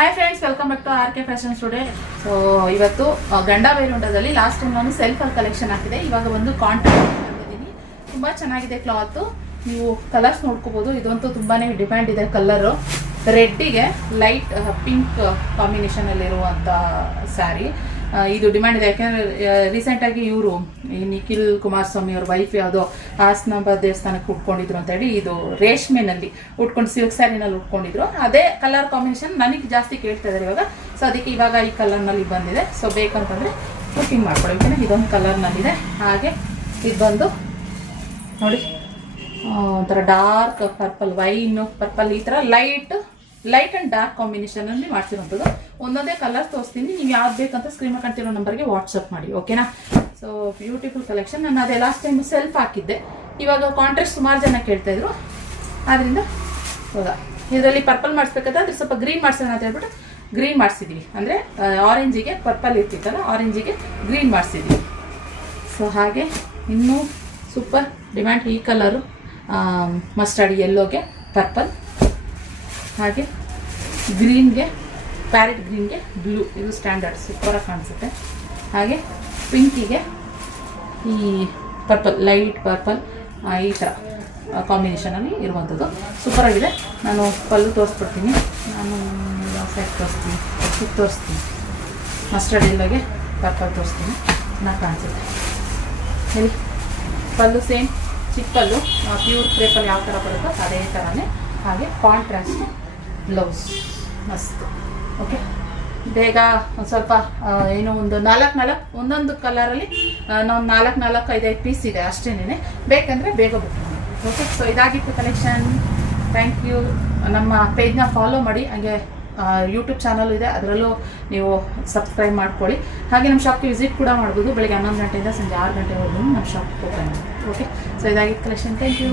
Hi friends, welcome back to R K fashion studio. So ಇವತ್ತು ಗಂಡ ಬೈರುಂಡದಲ್ಲಿ last time ನಾನು ಸೆಲ್ಫಲ್ಲಿ collection ಹಾಕಿದೆ. ಇವಾಗ ಒಂದು ಕಾಂಟ್ರಾಕ್ಟ್ ಬಂದಿದ್ದೀನಿ. ತುಂಬ ಚೆನ್ನಾಗಿದೆ ಕ್ಲಾತು. ನೀವು ಕಲರ್ಸ್ ನೋಡ್ಕೋಬೋದು. ಇದಂತೂ ತುಂಬಾ ಡಿಮ್ಯಾಂಡ್ ಇದೆ ಕಲರು. ರೆಡ್ಡಿಗೆ ಲೈಟ್ ಪಿಂಕ್ ಕಾಂಬಿನೇಷನಲ್ಲಿರುವಂಥ ಸ್ಯಾರಿ ಇದು ಡಿಮ್ಯಾಂಡ್ ಇದೆ. ಯಾಕೆಂದರೆ ರೀಸೆಂಟಾಗಿ ಇವರು ಈ ನಿಖಿಲ್ ಕುಮಾರಸ್ವಾಮಿ ಅವ್ರ ವೈಫ್ ಯಾವುದೋ ಹಾಸನಾಂಬ ದೇವಸ್ಥಾನಕ್ಕೆ ಉಟ್ಕೊಂಡಿದ್ರು ಅಂತ ಹೇಳಿ ಇದು ರೇಷ್ಮೆನಲ್ಲಿ ಉಟ್ಕೊಂಡು ಸಿಲ್ಕ್ ಸ್ಯಾರಿನಲ್ಲಿ ಉಟ್ಕೊಂಡಿದ್ರು. ಅದೇ ಕಲರ್ ಕಾಂಬಿನೇಷನ್ ನನಗೆ ಜಾಸ್ತಿ ಕೇಳ್ತಾ ಇದ್ದಾರೆ ಇವಾಗ. ಸೊ ಅದಕ್ಕೆ ಇವಾಗ ಈ ಕಲರ್ನಲ್ಲಿ ಬಂದಿದೆ. ಸೊ ಬೇಕಂತಂದರೆ ಬುಕ್ಕಿಂಗ್ ಮಾಡ್ಕೊಳ್ಳಿ. ಓಕೆನಾ? ಇದೊಂದು ಕಲರ್ನಲ್ಲಿದೆ. ಹಾಗೆ ಇದು ಬಂದು ನೋಡಿ ಒಂಥರ ಡಾರ್ಕ್ ಪರ್ಪಲ್, ವೈನ್ ಪರ್ಪಲ್, ಈ ಥರ ಲೈಟ್ ಆ್ಯಂಡ್ ಡಾರ್ಕ್ ಕಾಂಬಿನೇಷನಲ್ಲಿ ಮಾಡಿಸಿರೋಂಥದ್ದು. ಒಂದೊಂದೇ ಕಲರ್ ತೋರಿಸ್ತೀನಿ. ನೀವು ಯಾವ್ದು ಬೇಕಂತ ಸ್ಕ್ರೀನ್ ಮೇಲೆ ಕಾಣ್ತಿರೋ ನಂಬರ್ಗೆ ವಾಟ್ಸಪ್ ಮಾಡಿ. ಓಕೆನಾ? So beautiful collection. ನಾನು ಅದೇ ಲಾಸ್ಟ್ ಟೈಮ್ ಸೆಲ್ಫ್ ಹಾಕಿದ್ದೆ. ಇವಾಗ ಕಾಂಟ್ರಾಸ್ಟ್ ಸುಮಾರು ಜನ ಕೇಳ್ತಾಯಿದ್ರು. ಆದ್ದರಿಂದ ಇವಾಗ ಇದರಲ್ಲಿ ಪರ್ಪಲ್ ಮಾಡಿಸ್ಬೇಕಾದ್ರೆ ಅದ್ರ ಸ್ವಲ್ಪ ಗ್ರೀನ್ ಮಾಡಿಸೋಣ ಅಂತ ಹೇಳ್ಬಿಟ್ಟು ಗ್ರೀನ್ ಮಾಡಿಸಿದ್ದೀವಿ. ಅಂದರೆ ಆರೆಂಜಿಗೆ ಪರ್ಪಲ್ ಇರ್ತಿತ್ತಲ್ಲ, ಆರೆಂಜಿಗೆ ಗ್ರೀನ್ ಮಾಡಿಸಿದ್ದೀವಿ. ಸೊ ಹಾಗೆ ಇನ್ನೂ ಸೂಪರ್ ಡಿಮ್ಯಾಂಡ್ ಈ ಕಲರು ಮಸ್ಟರ್ಡ್ ಯೆಲ್ಲೋಗೆ ಪರ್ಪಲ್, ಹಾಗೆ ಗ್ರೀನ್ಗೆ ಪ್ಯಾರೆಟ್ ಗ್ರೀನ್ಗೆ ಬ್ಲೂ, ಇದು ಸ್ಟ್ಯಾಂಡರ್ಡ್ ಸೂಪರಾಗಿ ಕಾಣಿಸುತ್ತೆ. ಹಾಗೆ ಪಿಂಕಿಗೆ ಈ ಪರ್ಪಲ್, ಲೈಟ್ ಪರ್ಪಲ್, ಈ ಥರ ಕಾಂಬಿನೇಷನಲ್ಲಿ ಇರುವಂಥದ್ದು ಸೂಪರಾಗಿದೆ. ನಾನು ಪಲ್ಲು ತೋರಿಸ್ಬಿಡ್ತೀನಿ. ನಾನು ಸೈಡ್ ತೋರಿಸ್ತೀನಿ, ಇದು ತೋರಿಸ್ತೀನಿ. ಮಸ್ಟರ್ಡ್ ಯೆಲ್ಲೋಗೆ ಪರ್ಪಲ್ ತೋರಿಸ್ತೀನಿ. ಚೆನ್ನಾಗಿ ಕಾಣಿಸುತ್ತೆ. ಹೇಳಿ, ಪಲ್ಲು ಸೇಮ್ ಚಿಕ್ಕಲ್ಲು ಪ್ಯೂರ್ ಕ್ರೇಪಲ್ಲಿ ಯಾವ ಥರ ಬರುತ್ತೋ ಅದೇ ಥರನೇ. ಹಾಗೆ ಕಾಂಟ್ರಾಸ್ಟ್ ಬ್ಲೌಸ್ ಮಸ್ತ್. ಓಕೆ, ಬೇಗ ಒಂದು ಸ್ವಲ್ಪ ಏನೋ ಒಂದು ಒಂದೊಂದು ಕಲರಲ್ಲಿ ನಾವು 4-5 ಪೀಸ್ ಇದೆ ಅಷ್ಟೇನೆ. ಬೇಕಂದರೆ ಬೇಗ ಬುಕ್ ಮಾಡಿ. ಓಕೆ, ಸೊ ಇದಾಗಿತ್ತು ಕಲೆಕ್ಷನ್. Thank you. ನಮ್ಮ ಪೇಜ್ನ ಫಾಲೋ ಮಾಡಿ. ಹಾಗೆ ಯೂಟ್ಯೂಬ್ ಚಾನಲ್ ಇದೆ, ಅದರಲ್ಲೂ ನೀವು ಸಬ್ಸ್ಕ್ರೈಬ್ ಮಾಡ್ಕೊಳ್ಳಿ. ಹಾಗೆ ನಮ್ಮ ಶಾಪ್ಗೆ ವಿಸಿಟ್ ಕೂಡ ಮಾಡ್ಬೋದು. ಬೆಳಗ್ಗೆ 11 ಗಂಟೆಯಿಂದ ಸಂಜೆ 6 ಗಂಟೆವರೆಗೂ ನಮ್ಮ ಶಾಪ್ ಓಪನ್. ಓಕೆ, ಸೊ ಇದಾಗಿತ್ತು ಕಲೆಕ್ಷನ್. Thank you.